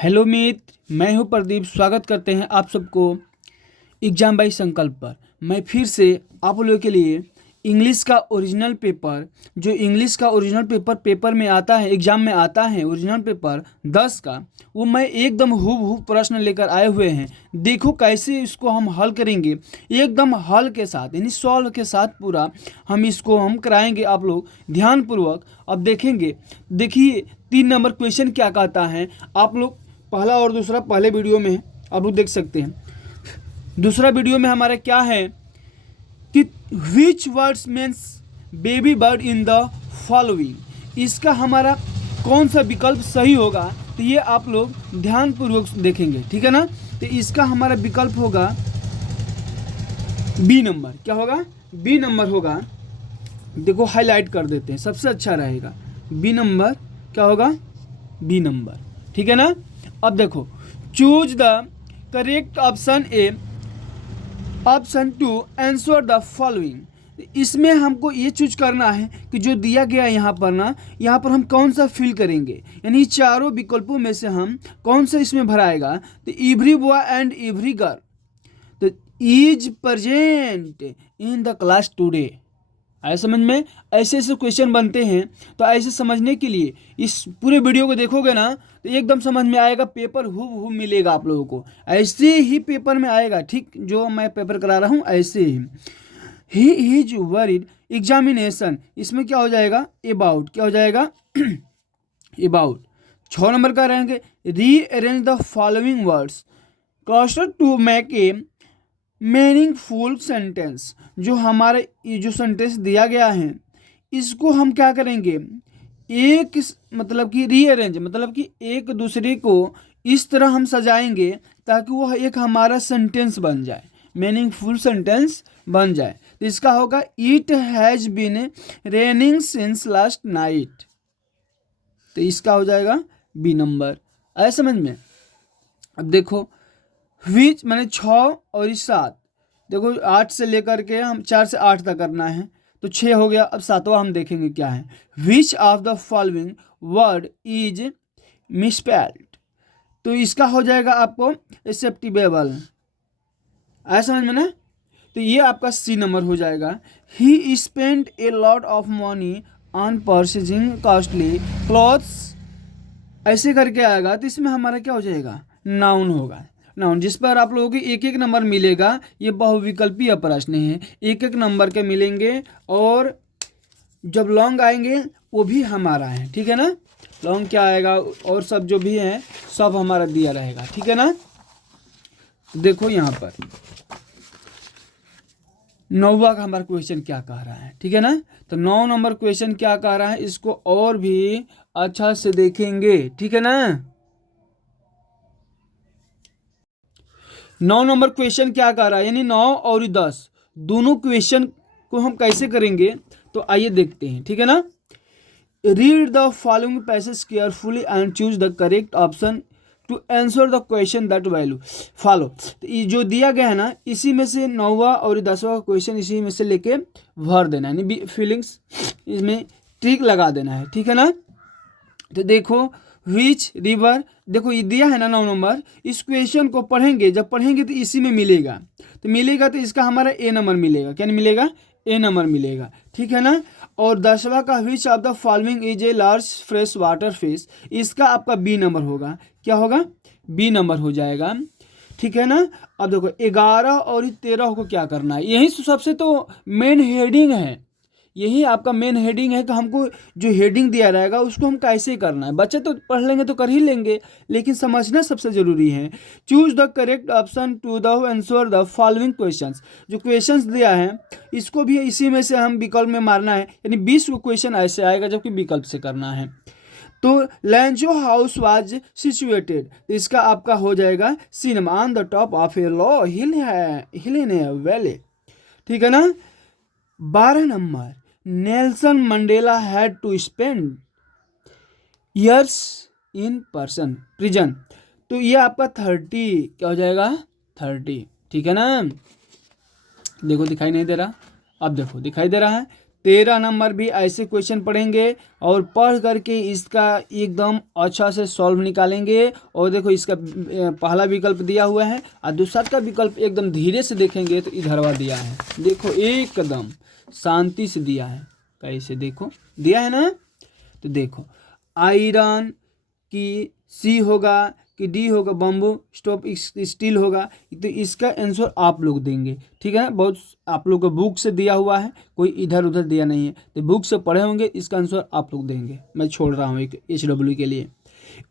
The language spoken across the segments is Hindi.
हेलो मित्र, मैं हूं प्रदीप। स्वागत करते हैं आप सबको एग्जाम बाई संकल्प पर। मैं फिर से आप लोगों के लिए इंग्लिश का ओरिजिनल पेपर, जो इंग्लिश का ओरिजिनल पेपर में आता है, एग्जाम में आता है, ओरिजिनल पेपर 10 का, वो मैं एकदम हूबहू प्रश्न लेकर आए हुए हैं। देखो कैसे इसको हम हल करेंगे, एकदम हल के साथ, यानी सॉल्व के साथ पूरा हम इसको कराएंगे। आप लोग ध्यानपूर्वक अब देखेंगे। देखिए 3 नंबर क्वेश्चन क्या कहता है। आप लोग पहला और दूसरा पहले वीडियो में है, आप लोग देख सकते हैं। दूसरा वीडियो में हमारा क्या है कि विच words means baby bird in the following, इसका हमारा कौन सा विकल्प सही होगा, तो ये आप लोग ध्यानपूर्वक देखेंगे, ठीक है ना। तो इसका हमारा विकल्प होगा बी नंबर। क्या होगा? बी नंबर होगा। देखो हाईलाइट कर देते हैं, सबसे अच्छा रहेगा। बी नंबर क्या होगा? बी नंबर, ठीक है ना। अब देखो, choose the correct option A, option 2 answer the following. इसमें हमको ये चूज करना है कि जो दिया गया है यहाँ पर ना, यहाँ पर हम कौन सा फिल करेंगे, यानी चारों विकल्पों में से हम कौन सा इसमें भराएगा। तो every boy and every girl तो is present in the class today. आए समझ में? ऐसे ऐसे क्वेश्चन बनते हैं। तो ऐसे समझने के लिए इस पूरे वीडियो को देखोगे ना, तो एकदम समझ में आएगा। पेपर हूबहू मिलेगा आप लोगों को, ऐसे ही पेपर में आएगा, ठीक जो मैं पेपर करा रहा हूँ ऐसे ही इज वरीड एग्जामिनेशन। इसमें क्या हो जाएगा? अबाउट। क्या हो जाएगा? अबाउट। 6 नंबर का रहेंगे rearrange the following words cluster to make a meaningful sentence. जो हमारे ये जो सेंटेंस दिया गया है, इसको हम क्या करेंगे, एक मतलब कि रीअरेंज, मतलब कि एक दूसरे को इस तरह हम सजाएंगे ताकि वह एक हमारा सेंटेंस बन जाए, मीनिंगफुल सेंटेंस बन जाए। तो इसका होगा it has been raining since last night. तो इसका हो जाएगा बी नंबर। आया समझ में? अब देखो विच मैंने 6 और 7, देखो 8 से लेकर के हम 4 से 8 तक करना है, तो 6 हो गया। अब 7वां हम देखेंगे क्या है। Which of the following word is misspelled. तो इसका हो जाएगा आपको एक्सेप्टेबल। आया समझ में ना। तो ये आपका सी नंबर हो जाएगा। ही spent a lot of money on purchasing costly clothes. ऐसे करके आएगा तो इसमें हमारा क्या हो जाएगा? नाउन होगा। नाउन जिस पर आप लोगों को एक एक नंबर मिलेगा। ये बहुविकल्पीय प्रश्न है, एक एक नंबर के मिलेंगे। और जब लॉन्ग आएंगे वो भी हमारा है, ठीक है ना। लॉन्ग क्या आएगा और सब जो भी है सब हमारा दिया रहेगा, ठीक है ना। देखो यहाँ पर 9वां का हमारा क्वेश्चन क्या कह रहा है, ठीक है ना। तो 9 नंबर क्वेश्चन क्या कह रहा है, इसको और भी अच्छा से देखेंगे, ठीक है ना। 9 नंबर क्वेश्चन क्या कह रहा है, यानी 9 और 10 दोनों क्वेश्चन को हम कैसे करेंगे, तो आइए देखते हैं, ठीक है ना। Read the following passage carefully and choose the correct option to answer the question that value follow. तो ये जो दिया गया है ना, इसी में से 9वां और 10वां क्वेश्चन इसी में से लेके भर देना है, यानी फीलिंग्स इसमें ट्रिक लगा देना है, ठीक है ना। तो देखो विच रिवर, देखो ये दिया है ना 9 नंबर। इस क्वेश्चन को पढ़ेंगे, जब पढ़ेंगे तो इसी में मिलेगा। तो मिलेगा तो इसका हमारा ए नंबर मिलेगा। क्या मिलेगा? ए नंबर मिलेगा, ठीक है ना। और 10वां का which of the following is a large fresh water fish, इसका आपका बी नंबर होगा। क्या होगा? बी नंबर हो जाएगा, ठीक है ना। अब देखो 11 और 13 को क्या करना है, यही सबसे तो मेन हेडिंग है। यही आपका मेन हेडिंग है कि हमको जो हेडिंग दिया रहेगा उसको हम कैसे करना है। बच्चे तो पढ़ लेंगे तो कर ही लेंगे, लेकिन समझना सबसे जरूरी है। Choose the correct option to the answer the following questions. जो क्वेश्चंस दिया है इसको भी इसी में से हम विकल्प में मारना है, यानी 20 क्वेश्चन ऐसे आएगा जबकि विकल्प से करना है। तो लैंजो हाउस वाज सिचुएटेड, तो इसका आपका हो जाएगा C number on the top of a low hill in a valley, ठीक है ना। 12 number Nelson Mandela had to spend years in person prison, तो ये आपका 30 क्या हो जाएगा? 30, ठीक है ना। देखो दिखाई नहीं दे रहा, अब देखो दिखाई दे रहा है। 13 नंबर भी ऐसे क्वेश्चन पढ़ेंगे और पढ़ करके इसका एकदम अच्छा से सॉल्व निकालेंगे। और देखो इसका पहला विकल्प दिया हुआ है और दूसरा का विकल्प एकदम धीरे से देखेंगे तो इधरवा दिया है, देखो एकदम शांति से दिया है। कैसे देखो दिया है ना, तो देखो आयरन की सी होगा कि डी होगा, बम्बू स्टॉप स्टील होगा। तो इसका आंसर आप लोग देंगे, ठीक है ना। बहुत आप लोग को बुक से दिया हुआ है, कोई इधर उधर दिया नहीं है, तो बुक से पढ़े होंगे, इसका आंसर आप लोग देंगे। मैं छोड़ रहा हूँ एक HW के लिए।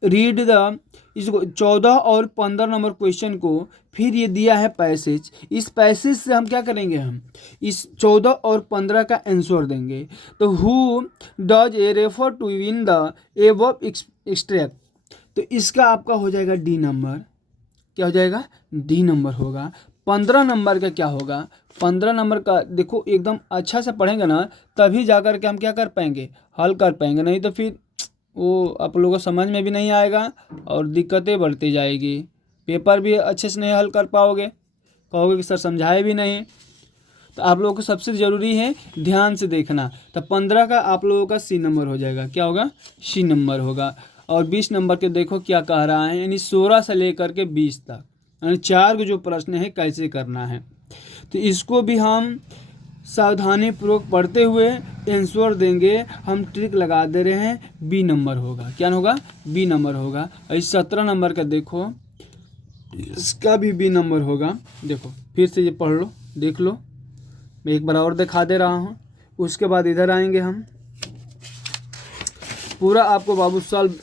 रीड द इसको 14 और 15 नंबर क्वेश्चन को, फिर ये दिया है पैसेज। इस पैसेज से हम क्या करेंगे, हम इस 14 और 15 का आंसर देंगे। तो who does a refer to in the above extract, तो इसका आपका हो जाएगा डी नंबर। क्या हो जाएगा, डी नंबर होगा। 15 नंबर का क्या होगा, 15 नंबर का देखो एकदम अच्छा से पढ़ेंगे ना, तभी जाकर के हम क्या कर पाएंगे, हल कर पाएंगे। नहीं तो फिर वो आप लोगों को समझ में भी नहीं आएगा और दिक्कतें बढ़ती जाएगी, पेपर भी अच्छे से नहीं हल कर पाओगे, कहोगे कि सर समझाए भी नहीं। तो आप लोगों को सबसे ज़रूरी है ध्यान से देखना। तो 15 का आप लोगों का सी नंबर हो जाएगा, क्या होगा, सी नंबर होगा। और 20 नंबर के देखो क्या कह रहा है, यानी 16 से लेकर के 20 तक, यानी 4 जो प्रश्न है कैसे करना है। तो इसको भी हम सावधानी पूर्वक पढ़ते हुए आंसर देंगे। हम ट्रिक लगा दे रहे हैं, बी नंबर होगा। क्या होगा, बी नंबर होगा। और 17 नंबर का देखो, इसका भी बी नंबर होगा। देखो फिर से ये पढ़ लो, देख लो, मैं एक बार और दिखा दे रहा हूँ। उसके बाद इधर आएंगे हम, पूरा आपको बाबू सॉल्व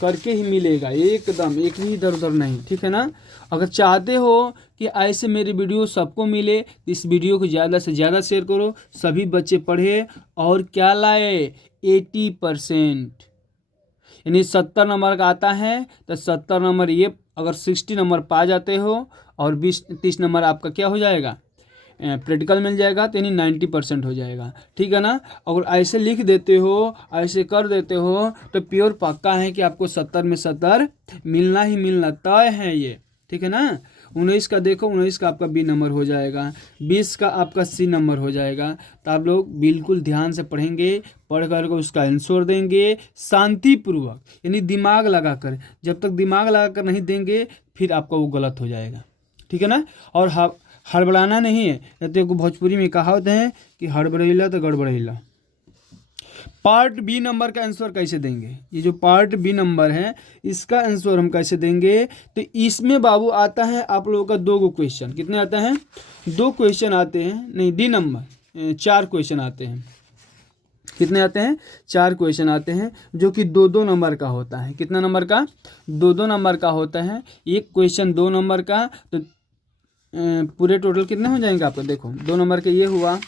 करके ही मिलेगा, एकदम एक भी इधर उधर नहीं, ठीक है ना। अगर चाहते हो कि ऐसे मेरी वीडियो सबको मिले, इस वीडियो को ज़्यादा से ज़्यादा शेयर करो, सभी बच्चे पढ़े और क्या लाए, 80%, यानी 70 नंबर का आता है तो 70 नंबर ये, अगर 60 नंबर पा जाते हो और 20-30 नंबर आपका क्या हो जाएगा, प्रैक्टिकल मिल जाएगा, तो यानी 90% हो जाएगा, ठीक है ना। अगर ऐसे लिख देते हो, ऐसे कर देते हो, तो प्योर पक्का है कि आपको 70 में 70 मिलना ही मिलना, तय है ये, ठीक है ना। 19 का देखो, 19 का आपका बी नंबर हो जाएगा, 20 का आपका सी नंबर हो जाएगा। तो आप लोग बिल्कुल ध्यान से पढ़ेंगे, पढ़ कर उसका आंसर देंगे शांतिपूर्वक, यानी दिमाग लगाकर। जब तक दिमाग लगाकर नहीं देंगे फिर आपका वो गलत हो जाएगा, ठीक है ना। और हड़बड़ाना नहीं है, तो भोजपुरी में कहावत है कि हड़बड़ैला तो गड़बड़ैला। पार्ट बी नंबर का आंसर कैसे देंगे, ये जो पार्ट बी नंबर है इसका आंसर हम कैसे देंगे। तो इसमें बाबू आता है आप लोगों का 2 क्वेश्चन, कितने आते हैं, 2 क्वेश्चन आते हैं, नहीं डी नंबर 4 क्वेश्चन आते हैं। कितने आते हैं, 4 क्वेश्चन आते हैं, जो कि 2-2 नंबर का होता है। कितना नंबर का, 2-2 नंबर का होता है। एक क्वेश्चन 2 नंबर का, तो पूरे टोटल कितने हो जाएंगे आपको, देखो 2 नंबर के ये हुआ,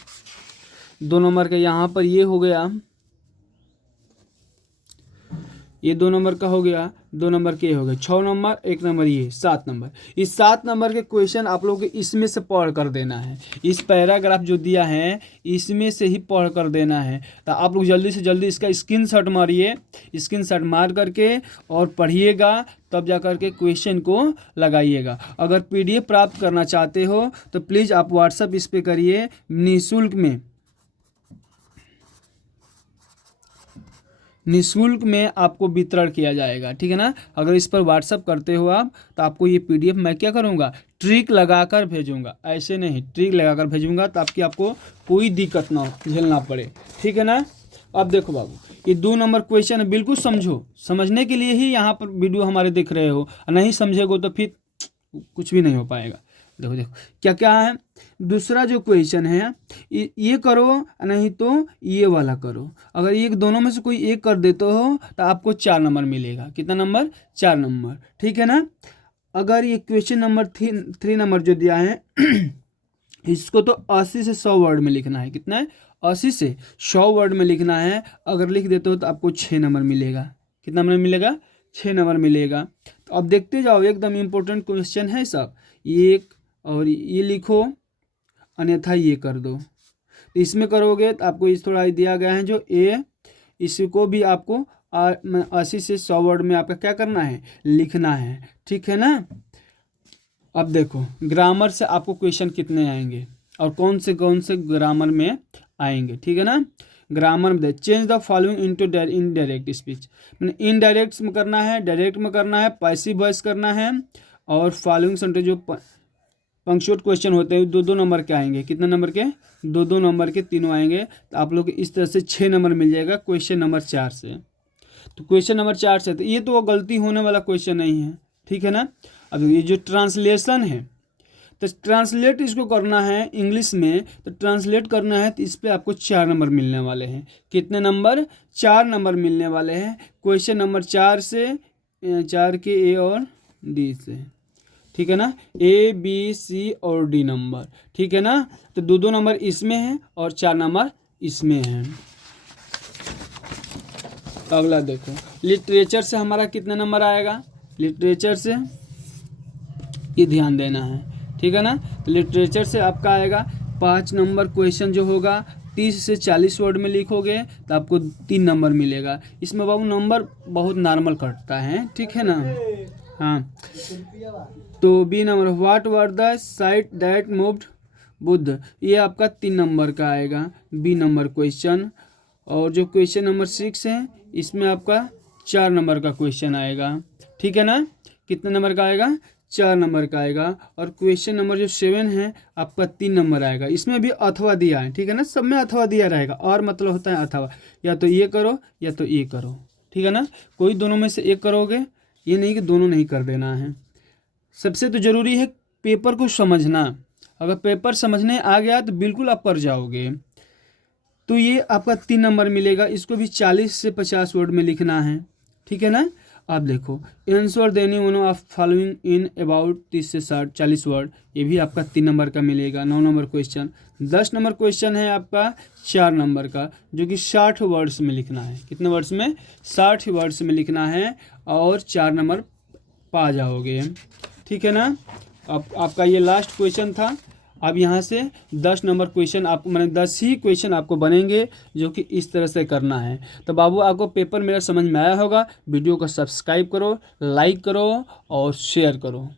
2 नंबर के यहाँ पर ये हो गया, ये 2 नंबर का हो गया, 2 नंबर के हो गए 6 नंबर, 1 नंबर ये 7 नंबर। इस 7 नंबर के क्वेश्चन आप लोगों को इसमें से पढ़ कर देना है, इस पैराग्राफ जो दिया है इसमें से ही पढ़ कर देना है। तो आप लोग जल्दी से जल्दी इसका स्क्रीनशॉट मारिए, स्क्रीनशॉट मार करके और पढ़िएगा, तब जा कर के क्वेश्चन को लगाइएगा। अगर PDF प्राप्त करना चाहते हो तो प्लीज़ आप व्हाट्सअप इस पर करिए, निःशुल्क में आपको वितरण किया जाएगा, ठीक है ना। अगर इस पर व्हाट्सअप करते हो आप, तो आपको ये PDF मैं क्या करूँगा, ट्रिक लगाकर भेजूँगा, ऐसे नहीं ट्रिक लगाकर भेजूँगा, ताकि आपको कोई दिक्कत ना हो, झेलना पड़े, ठीक है ना। अब देखो बाबू, ये 2 नंबर क्वेश्चन है, बिल्कुल समझो, समझने के लिए ही यहाँ पर वीडियो हमारे देख रहे हो, नहीं समझेगो तो फिर कुछ भी नहीं हो पाएगा। देखो देखो क्या क्या है। दूसरा जो क्वेश्चन है ये करो, नहीं तो ये वाला करो। अगर ये दोनों में से कोई एक कर देते हो तो आपको 4 नंबर मिलेगा। कितना नंबर, 4 नंबर, ठीक है ना। अगर ये क्वेश्चन नंबर 3 नंबर जो दिया है इसको तो 80 से 100 वर्ड में लिखना है। कितना है, 80 से 100 वर्ड में लिखना है। अगर लिख देते हो तो आपको 6 नंबर मिलेगा। कितना नंबर मिलेगा, 6 नंबर मिलेगा। तो अब देखते जाओ, एकदम इम्पोर्टेंट क्वेश्चन है सब। एक और ये लिखो, अन्यथा ये कर दो। तो इसमें करोगे तो आपको इस थोड़ा दिया गया है जो ए, इसको भी आपको 80 से 100 वर्ड में आपका क्या करना है, लिखना है, ठीक है ना। अब देखो ग्रामर से आपको क्वेश्चन कितने आएंगे और कौन से ग्रामर में आएंगे, ठीक है ना। ग्रामर में change the following into indirect speech. मैंने इनडायरेक्ट में करना है, डायरेक्ट में करना है, पैसिव वॉइस करना है, और फॉलोइंग सेंटेंस जो पंक्चुएट क्वेश्चन होते हैं 2-2 नंबर के आएंगे। कितने नंबर के? 2-2 नंबर के तीनों आएंगे। तो आप लोग इस तरह से 6 नंबर मिल जाएगा क्वेश्चन नंबर 4 से। तो क्वेश्चन नंबर 4 से तो ये तो गलती होने वाला क्वेश्चन नहीं है, ठीक है ना। अब ये जो ट्रांसलेशन है, तो ट्रांसलेट इसको करना है इंग्लिश में, तो ट्रांसलेट करना है तो इस पर आपको 4 नंबर मिलने वाले हैं। कितने नंबर? 4 नंबर मिलने वाले हैं क्वेश्चन नंबर 4 से, 4 के ए और डी से, ठीक है ना। ए बी सी और डी नंबर, ठीक है ना। तो 2-2 नंबर इसमें है और 4 नंबर इसमें है। अगला देखो, लिटरेचर से हमारा कितना नंबर आएगा? लिटरेचर से ये ध्यान देना है, ठीक है ना। तो लिटरेचर से आपका आएगा 5 नंबर क्वेश्चन जो होगा 30 से 40 वर्ड में लिखोगे तो आपको 3 नंबर मिलेगा। इसमें बाबू नंबर बहुत नॉर्मल कटता है, ठीक है ना। हाँ, तो B number, what were the site that moved Buddha, ये आपका 3 नंबर का आएगा, बी नंबर क्वेश्चन। और जो क्वेश्चन नंबर 6 है इसमें आपका 4 नंबर का क्वेश्चन आएगा, ठीक है ना। कितने नंबर का आएगा? 4 नंबर का आएगा। और क्वेश्चन नंबर जो 7 है आपका 3 नंबर आएगा। इसमें भी अथवा दिया है, ठीक है ना, सब में अथवा दिया रहेगा। और मतलब होता है अथवा, या तो ये करो या तो ये करो, ठीक है ना। कोई दोनों में से एक करोगे, ये नहीं कि दोनों नहीं कर देना है। सबसे तो ज़रूरी है पेपर को समझना। अगर पेपर समझने आ गया तो बिल्कुल आप कर जाओगे। तो ये आपका 3 नंबर मिलेगा। इसको भी 40 से 50 वर्ड में लिखना है, ठीक है ना। आप देखो, आंसर देनी one of following in about 30 से 40 वर्ड, ये भी आपका 3 नंबर का मिलेगा। 9 नंबर क्वेश्चन। 10 नंबर क्वेश्चन है आपका 4 नंबर का, जो कि 60 वर्ड्स में लिखना है। कितने वर्ड्स में? 60 वर्ड्स में लिखना है और 4 नंबर पा जाओगे, ठीक है ना। अब आपका ये लास्ट क्वेश्चन था। अब यहाँ से 10 नंबर क्वेश्चन आपको, मैंने 10 ही क्वेश्चन आपको बनेंगे जो कि इस तरह से करना है। तो बाबू आपको पेपर मेरा समझ में आया होगा। वीडियो को सब्सक्राइब करो, लाइक करो और शेयर करो।